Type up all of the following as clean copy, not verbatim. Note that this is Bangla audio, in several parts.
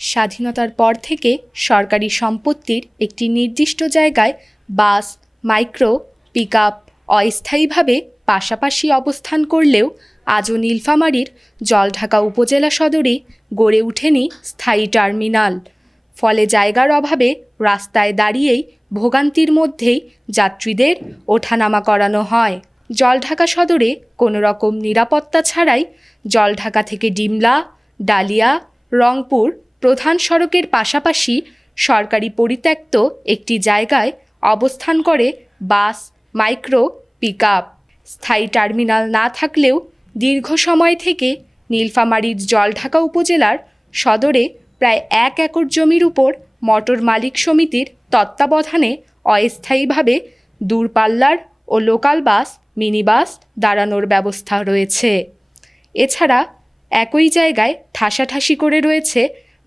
স্বাধীনতার পর থেকে সরকারি সম্পত্তির একটি নির্দিষ্ট জায়গায় বাস, মাইক্রো, পিকআপ অস্থায়ীভাবে পাশাপাশি অবস্থান করলেও আজও নীলফামারীর জলঢাকা উপজেলা সদরে গড়ে ওঠেনি স্থায়ী টার্মিনাল। ফলে জায়গার অভাবে রাস্তায় দাঁড়িয়েই ভোগান্তির মধ্যেই যাত্রীদের ওঠানামা করানো হয়। জলঢাকা সদরে কোনো রকম নিরাপত্তা ছাড়াই জলঢাকা থেকে ডিমলা, ডালিয়া, রংপুর প্রধান সড়কের পাশাপাশি সরকারি পরিত্যক্ত একটি জায়গায় অবস্থান করে বাস, মাইক্রো, পিকআপ। স্থায়ী টার্মিনাল না থাকলেও দীর্ঘ সময় থেকে নীলফামারীর জলঢাকা উপজেলার সদরে প্রায় 1 একর জমির উপর মোটর মালিক সমিতির তত্ত্বাবধানে অস্থায়ীভাবে দূরপাল্লার ও লোকাল বাস, মিনি বাস দাঁড়ানোর ব্যবস্থা রয়েছে। এছাড়া একই জায়গায় ঠাসাঠাসি করে রয়েছে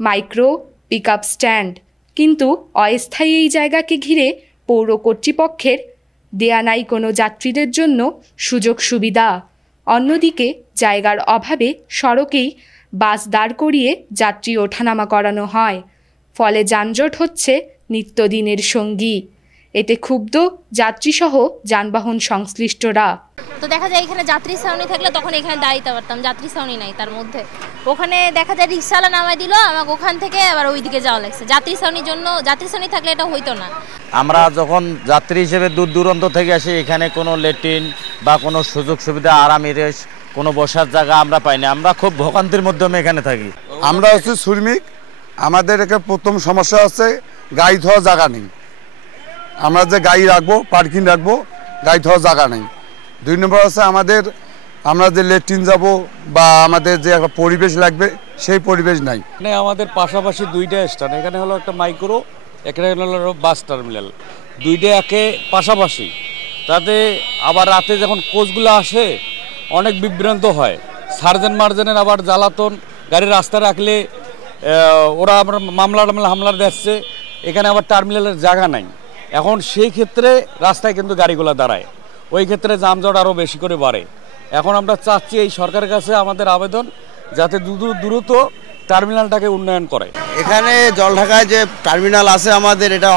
মাইক্রো, পিকআপ স্ট্যান্ড। কিন্তু অস্থায়ী এই জায়গাকে ঘিরে পৌর কর্তৃপক্ষের দেয়া নাই কোনো যাত্রীদের জন্য সুযোগ সুবিধা। অন্যদিকে জায়গার অভাবে সড়কেই বাস দাঁড় করিয়ে যাত্রী ওঠানামা করানো হয়। ফলে যানজট হচ্ছে নিত্যদিনের সঙ্গী। এতে ক্ষুব্ধ যাত্রীসহ যানবাহন সংশ্লিষ্টরা। তো দেখা যায় এখানে যাত্রী ছাউনি থাকলে তখন এখানে দাঁড়াইতে পারতাম, যাত্রী ছাউনি নাই তার মধ্যে। ওখানে দেখা যায় রিক্সাওয়ালা নামাই দিল, আমাকে ওখান থেকে আবার ওইদিকে যাওয়া লাগছে। যাত্রী ছাউনির জন্য, যাত্রী ছাউনি থাকলে এটা হইতো না। আমরা যখন যাত্রী হিসেবে দূর দূরান্ত থেকে আসি, এখানে কোনো ল্যাট্রিন বা কোনো সুযোগ সুবিধা, আরামি রেস, কোনো বসার জায়গা আমরা পাই না। আমরা খুব ভোগান্তির মাধ্যমে এখানে থাকি। আমরা হচ্ছে শ্রমিক, আমাদের এখানে প্রথম সমস্যা হচ্ছে গাড়ি ধোয়ার জায়গা নেই। আমরা যে গাড়ি রাখবো, পার্কিং রাখবো, গাড়ি ধোয়ার জায়গা নেই। 2 নম্বর হচ্ছে আমরা যে ল্যাট্রিন যাব বা আমাদের যে একটা পরিবেশ লাগবে সেই পরিবেশ নাই। এখানে আমাদের পাশাপাশি 2টা স্ট্যান্ড, এখানে হলো একটা মাইক্রো, এখানে হলো বাস টার্মিনাল, 2টা একে পাশাপাশি। তাতে আবার রাতে যখন কোচগুলো আসে অনেক বিভ্রান্ত হয়। সার্জেন মার্জেনের আবার জ্বালাতন, গাড়ি রাস্তায় রাখলে ওরা আমরা হামলার দিচ্ছে। এখানে আবার টার্মিনালের জায়গা নাই। এখন সেই ক্ষেত্রে রাস্তায় কিন্তু গাড়িগুলো দাঁড়ায়, ওই ক্ষেত্রে যানজট আরও বেশি করে বাড়ে। এখন আমরা চাচ্ছি এই সরকারের কাছে আমাদের আবেদন, যাতে দ্রুত টার্মিনালটাকে উন্নয়ন করে। এখানে জলঢাকায় যে টার্মিনাল আছে আমাদের, এটা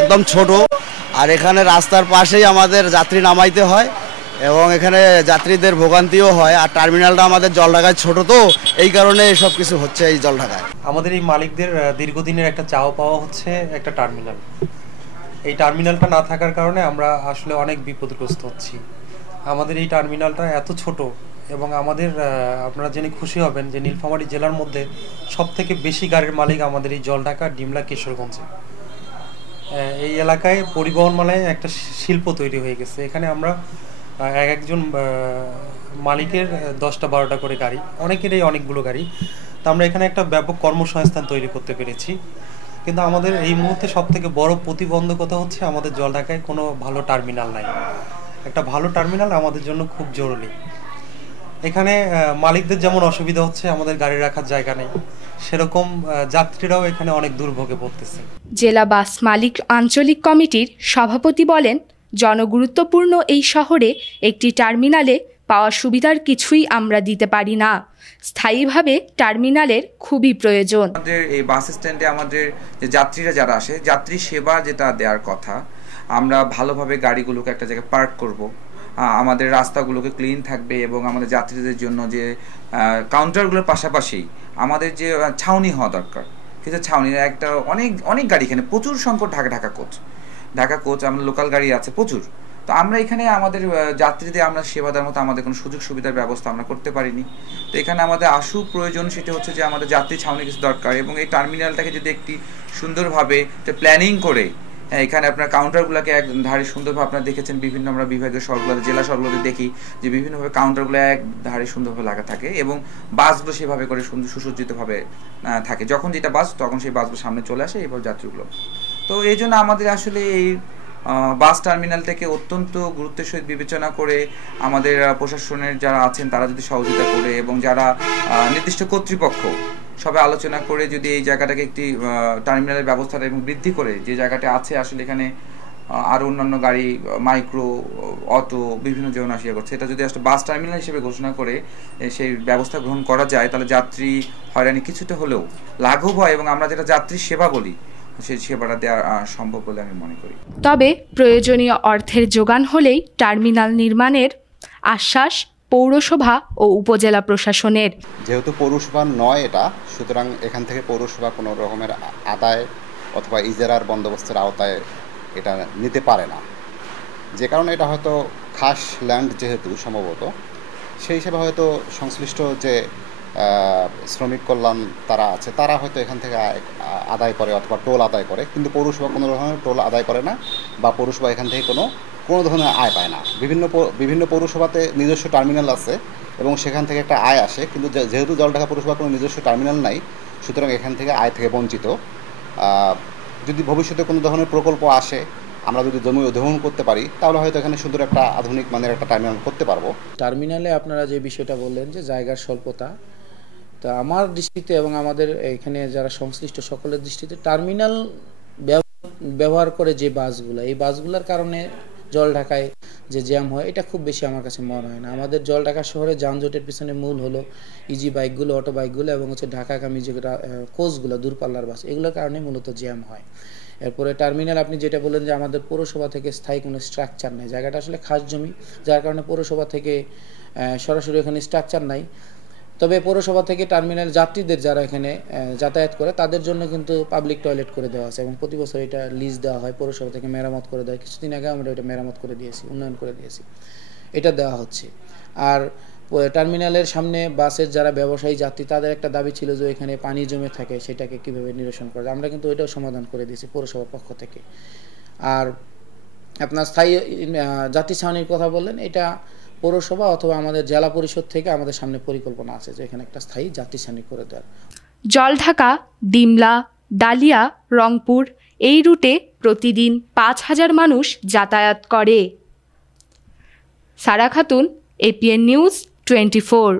একদম ছোট, আর এখানে রাস্তার পাশেই আমাদের যাত্রী নামাইতে হয় এবং এখানে যাত্রীদের ভোগান্তিও হয়। আর টার্মিনালটা আমাদের জলঢাকায় ছোট, তো এই কারণে সব কিছু হচ্ছে এই জলঢাকায়। আমাদের এই মালিকদের দীর্ঘদিনের একটা চাওয়া পাওয়া হচ্ছে একটা টার্মিনাল। এই টার্মিনালটা না থাকার কারণে আমরা আসলে অনেক বিপদগ্রস্ত হচ্ছি। আমাদের এই টার্মিনালটা এত ছোট এবং আমাদের আপনারা জেনে খুশি হবেন যে নীলফামারী জেলার মধ্যে সবথেকে বেশি গাড়ির মালিক আমাদের এই জলঢাকা, ডিমলা, কিশোরগঞ্জে। এই এলাকায় পরিবহন মালায় একটা শিল্প তৈরি হয়ে গেছে। এখানে আমরা একজন মালিকের 10টা 12টা করে গাড়ি, অনেকেরই অনেকগুলো গাড়ি। তো আমরা এখানে একটা ব্যাপক কর্মসংস্থান তৈরি করতে পেরেছি। কিন্তু আমাদের এই মুহূর্তে সবথেকে বড় প্রতিবন্ধকতা হচ্ছে আমাদের জলঢাকায় কোনো ভালো টার্মিনাল নাই। একটা ভালো টার্মিনাল আমাদের জন্য খুব জরুরি। এখানে মালিকদের যেমন অসুবিধা হচ্ছে, আমাদের গাড়ি রাখার জায়গা নেই, সেরকম যাত্রীরাও এখানে অনেক দুর্ভোগে পড়তেছে। জেলা বাস মালিক আঞ্চলিক কমিটির সভাপতি বলেন, জনগুরুত্বপূর্ণ এই শহরে একটি টার্মিনালে পাওয়া সুবিধার কিছুই আমরা দিতে পারি না। স্থায়ীভাবে টার্মিনালের খুবই প্রয়োজন। আমাদের এই বাস স্ট্যান্ডে আমাদের যে যাত্রীরা যারা আসে, যাত্রী সেবা যেটা দেওয়ার কথা, আমরা ভালোভাবে গাড়িগুলোকে একটা জায়গায় পার্ক করব, আমাদের রাস্তাগুলোকে ক্লিন থাকবে এবং আমাদের যাত্রীদের জন্য যে কাউন্টারগুলোর পাশাপাশি আমাদের যে ছাউনি হওয়া দরকার। কিন্তু ছাউনির একটা অনেক গাড়ি, এখানে প্রচুর সংকট। ঢাকা কোচ আমরা লোকাল গাড়ি আছে প্রচুর। তো আমরা এখানে আমাদের যাত্রীদের আমরা সেবা দেওয়ার মতো আমাদের কোনো সুযোগ সুবিধার ব্যবস্থা আমরা করতে পারিনি। তো এখানে আমাদের আশু প্রয়োজন সেটা হচ্ছে যে আমাদের যাত্রী ছাউনি কিছু দরকার এবং এই টার্মিনালটাকে যদি একটি সুন্দরভাবে প্ল্যানিং করে, এখানে আপনার কাউন্টারগুলোকে এক ধারে সুন্দরভাবে আপনারা দেখেছেন, বিভিন্ন আমরা বিভাগীয় শহরগুলোতে, জেলা শহরগুলোতে দেখি যে বিভিন্নভাবে কাউন্টারগুলো এক ধারে সুন্দরভাবে লাগা থাকে এবং বাসগুলো সেভাবে করে সুসজ্জিতভাবে থাকে। যখন যেটা বাস, তখন সেই বাসগুলো সামনে চলে আসে এইভাবে যাত্রীগুলো। তো এই জন্য আমাদের আসলে এই বাস টার্মিনালটাকে অত্যন্ত গুরুত্বের সহিত বিবেচনা করে আমাদের প্রশাসনের যারা আছেন তারা যদি সহযোগিতা করে এবং যারা নির্দিষ্ট কর্তৃপক্ষ সবাই আলোচনা করে যদি এই জায়গাটাকে একটি টার্মিনালের ব্যবস্থাটা এবং বৃদ্ধি করে, যে জায়গাটা আছে আসলে এখানে আর অন্যান্য গাড়ি মাইক্রো অটো বিভিন্ন জন আসিয়া করছে, এটা যদি একটা বাস টার্মিনাল হিসেবে ঘোষণা করে সেই ব্যবস্থা গ্রহণ করা যায় তাহলে যাত্রী হয়রানি কিছুটা হলেও লাঘব হয় এবং আমরা যেটা যাত্রী সেবা বলি সেই সেবাটা দেওয়া সম্ভব বলে আমি মনে করি। তবে প্রয়োজনীয় অর্থের যোগান হলেই টার্মিনাল নির্মাণের আশ্বাস পৌরসভা ও উপজেলা প্রশাসনের। যেহেতু পৌরসভা নয় এটা, সুতরাং এখান থেকে পৌরসভা কোনো রকমের আদায় অথবা ইজারার বন্দোবস্তের আওতায় এটা নিতে পারে না, যে কারণে এটা হয়তো খাস ল্যান্ড যেহেতু সম্ভবত, সেই হিসেবে হয়তো সংশ্লিষ্ট যে শ্রমিক কল্যাণ তারা আছে তারা হয়তো এখান থেকে আদায় করে অথবা টোল আদায় করে, কিন্তু পৌরসভা কোনো ধরনের টোল আদায় করে না বা পৌরসভা এখান থেকে কোনো ধরনের আয় পায় না। বিভিন্ন পৌরসভাতে নিজস্ব টার্মিনাল আছে এবং সেখান থেকে একটা আয় আসে, কিন্তু যেহেতু জলঢাকা পৌরসভা কোনো নিজস্ব টার্মিনাল নাই, সুতরাং এখান থেকে আয় থেকে বঞ্চিত। যদি ভবিষ্যতে কোনো ধরনের প্রকল্প আসে, আমরা যদি জমি অধিগ্রহণ করতে পারি, তাহলে হয়তো এখানে সুন্দর একটা আধুনিক মানের একটা টার্মিনাল করতে পারবো। টার্মিনালে আপনারা যে বিষয়টা বললেন যে জায়গার স্বল্পতা, তা আমার দৃষ্টিতে এবং আমাদের এখানে যারা সংশ্লিষ্ট সকলের দৃষ্টিতে টার্মিনাল ব্যবহার করে যে বাসগুলো, এই বাসগুলোর কারণে জলঢাকায় যে জ্যাম হয় এটা খুব বেশি আমার কাছে মনে হয় না। আমাদের জলঢাকা শহরে যানজটের পিছনে মূল হলো ইজি বাইকগুলো, অটো বাইকগুলো এবং ঢাকাগামী যে কোচগুলো, দূরপাল্লার বাস, এগুলোর কারণে মূলত জ্যাম হয়। এরপরে টার্মিনাল আপনি যেটা বললেন যে আমাদের পৌরসভা থেকে স্থায়ী কোনো স্ট্রাকচার নেই, জায়গাটা আসলে খাস জমি, যার কারণে পৌরসভা থেকে সরাসরি এখানে স্ট্রাকচার নাই। তবে পৌরসভা থেকে টার্মিনাল যাত্রীদের যারা এখানে যাতায়াত করে তাদের জন্য কিন্তু পাবলিক টয়লেট করে দেওয়া আছে এবং প্রতি বছর এটা লিজ দেওয়া হয়, পৌরসভা থেকে মেরামত করে দেয়। কিছুদিন আগে আমরা এটা মেরামত করে দিয়েছি, উন্নয়ন করে দিয়েছি, এটা দেওয়া হচ্ছে। আর টার্মিনালের সামনে বাসের যারা ব্যবসায়ী যাত্রী তাদের একটা দাবি ছিল যে এখানে পানি জমে থাকে, সেটাকে কিভাবে নিরসন করা যায়, আমরা কিন্তু ওইটাও সমাধান করে দিয়েছি পৌরসভার পক্ষ থেকে। আর আপনার স্থায়ী যাত্রী ছাউনির কথা বললেন, এটা পৌরসভা অথবা আমাদের জেলা পরিষদ থেকে আমাদের সামনে পরিকল্পনা আছে যে এখানে একটা স্থায়ী যাত্রী ছাউনি করে দেওয়ার। জলঢাকা, ডিমলা, ডালিয়া, রংপুর এই রুটে প্রতিদিন ৫,০০০ মানুষ যাতায়াত করে। সারা খাতুন, APN নিউজ 24।